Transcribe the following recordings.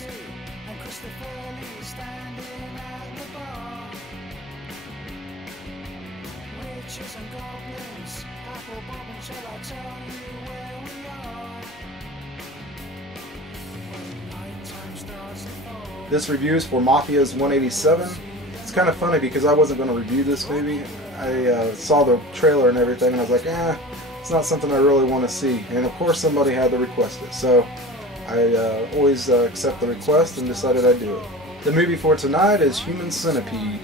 Witches and goblins, apple bobbing, shall I tell you where we are? When nighttime starts to fall. This review is for Mafia's 187. It's kind of funny because I wasn't going to review this movie. I saw the trailer and everything and I was like, it's not something I really want to see. And of course somebody had to request it. So I always accept the request and decided I'd do it. The movie for tonight is Human Centipede.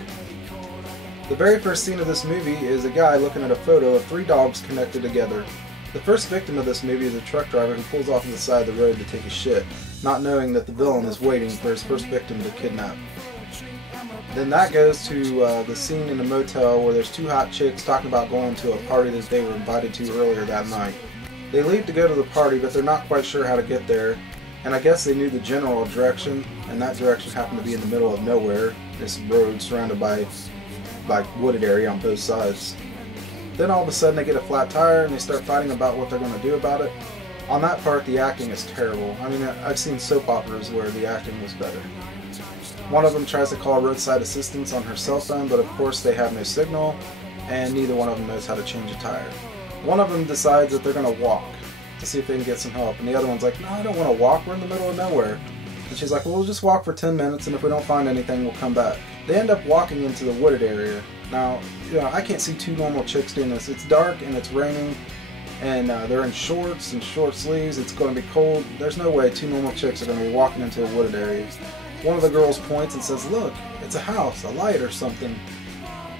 The very first scene of this movie is a guy looking at a photo of 3 dogs connected together. The first victim of this movie is a truck driver who pulls off to the side of the road to take a shit, not knowing that the villain is waiting for his first victim to kidnap. Then that goes to the scene in the motel where there's 2 hot chicks talking about going to a party that they were invited to earlier that night. They leave to go to the party, but they're not quite sure how to get there, and I guess they knew the general direction, and that direction happened to be in the middle of nowhere, this road surrounded by wooded area on both sides. Then all of a sudden they get a flat tire and they start fighting about what they're going to do about it. On that part the acting is terrible. I mean, I've seen soap operas where the acting was better. One of them tries to call roadside assistance on her cell phone, but of course they have no signal and neither one of them knows how to change a tire. One of them decides that they're going to walk to see if they can get some help, and the other one's like, no, I don't want to walk, we're in the middle of nowhere. And she's like, well, we'll just walk for 10 minutes and if we don't find anything we'll come back. They end up walking into the wooded area. Now, I can't see 2 normal chicks doing this. It's dark and it's raining and they're in shorts and short sleeves. It's going to be cold. There's no way 2 normal chicks are going to be walking into a wooded area. One of the girls points and says, look, it's a house, a light or something.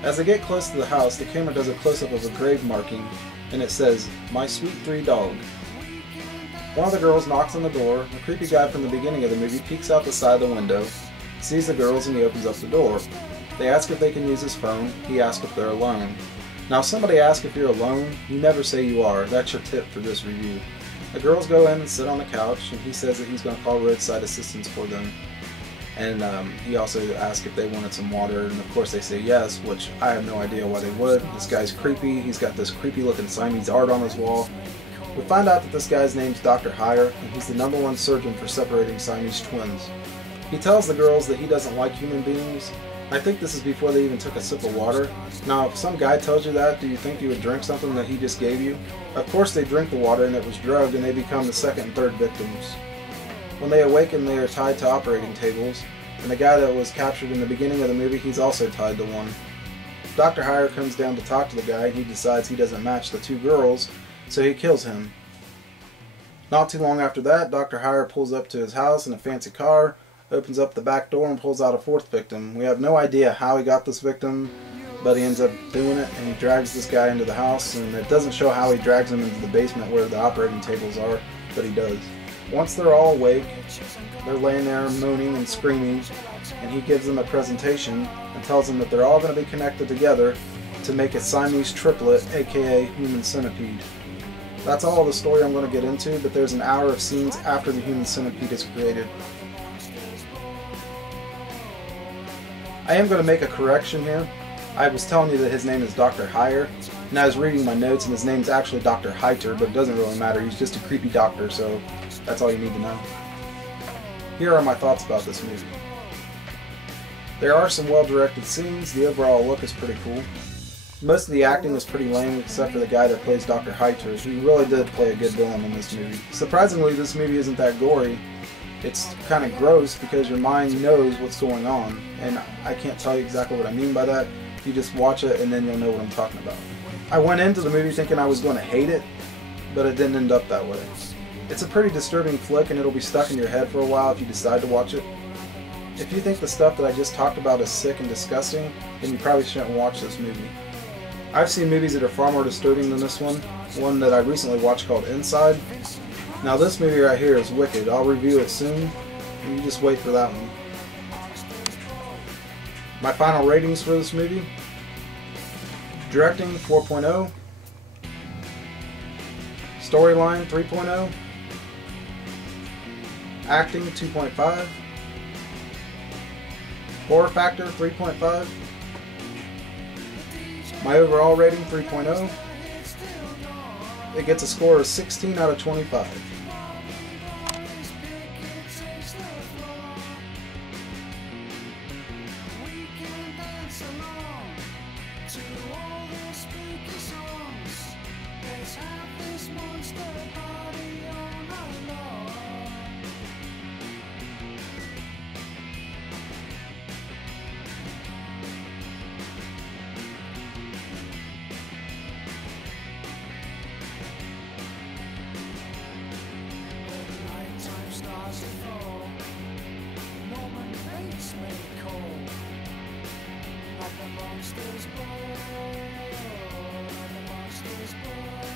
As they get close to the house, the camera does a close-up of a grave marking and it says, my sweet 3 dog. One of the girls knocks on the door. A creepy guy from the beginning of the movie peeks out the side of the window, sees the girls, and he opens up the door. They ask if they can use his phone. He asks if they're alone. Now, if somebody asks if you're alone, you never say you are. That's your tip for this review. The girls go in and sit on the couch, and he says that he's going to call roadside assistance for them. And he also asks if they wanted some water, and of course they say yes, which I have no idea why they would. This guy's creepy. He's got this creepy looking Siamese art on his wall. We find out that this guy's name's Dr. Hire, and he's the #1 surgeon for separating Siamese twins. He tells the girls that he doesn't like human beings. I think this is before they even took a sip of water. Now, if some guy tells you that, do you think you would drink something that he just gave you? Of course they drink the water and it was drugged, and they become the 2nd and 3rd victims. When they awaken, they are tied to operating tables, and the guy that was captured in the beginning of the movie, he's also tied to one. Dr. Hire comes down to talk to the guy, and he decides he doesn't match the 2 girls, so he kills him. Not too long after that, Dr. Hire pulls up to his house in a fancy car, opens up the back door and pulls out a 4th victim. We have no idea how he got this victim, but he ends up doing it, and he drags this guy into the house, and it doesn't show how he drags him into the basement where the operating tables are, but he does. Once they're all awake, they're laying there moaning and screaming, and he gives them a presentation and tells them that they're all going to be connected together to make a Siamese triplet, aka Human Centipede. That's all the story I'm going to get into, but there's an hour of scenes after the Human Centipede is created. I am going to make a correction here. I was telling you that his name is Dr. Hire, and I was reading my notes and his name's actually Dr. Heiter, but it doesn't really matter. He's just a creepy doctor, so that's all you need to know. Here are my thoughts about this movie. There are some well-directed scenes. The overall look is pretty cool. Most of the acting is pretty lame except for the guy that plays Dr. Heiter. He really did play a good villain in this movie. Surprisingly, this movie isn't that gory. It's kind of gross because your mind knows what's going on, and I can't tell you exactly what I mean by that. You just watch it and then you'll know what I'm talking about. I went into the movie thinking I was going to hate it, but it didn't end up that way. It's a pretty disturbing flick and it'll be stuck in your head for a while if you decide to watch it. If you think the stuff that I just talked about is sick and disgusting, then you probably shouldn't watch this movie. I've seen movies that are far more disturbing than this one that I recently watched called Inside. Now this movie right here is wicked. I'll review it soon, and you just wait for that one. My final ratings for this movie: directing 4.0, storyline 3.0, acting 2.5, horror factor 3.5, my overall rating 3.0. It gets a score of 16 out of 25. starts to fall. Norman Bates may call, like the monster's ball, like the monster's ball.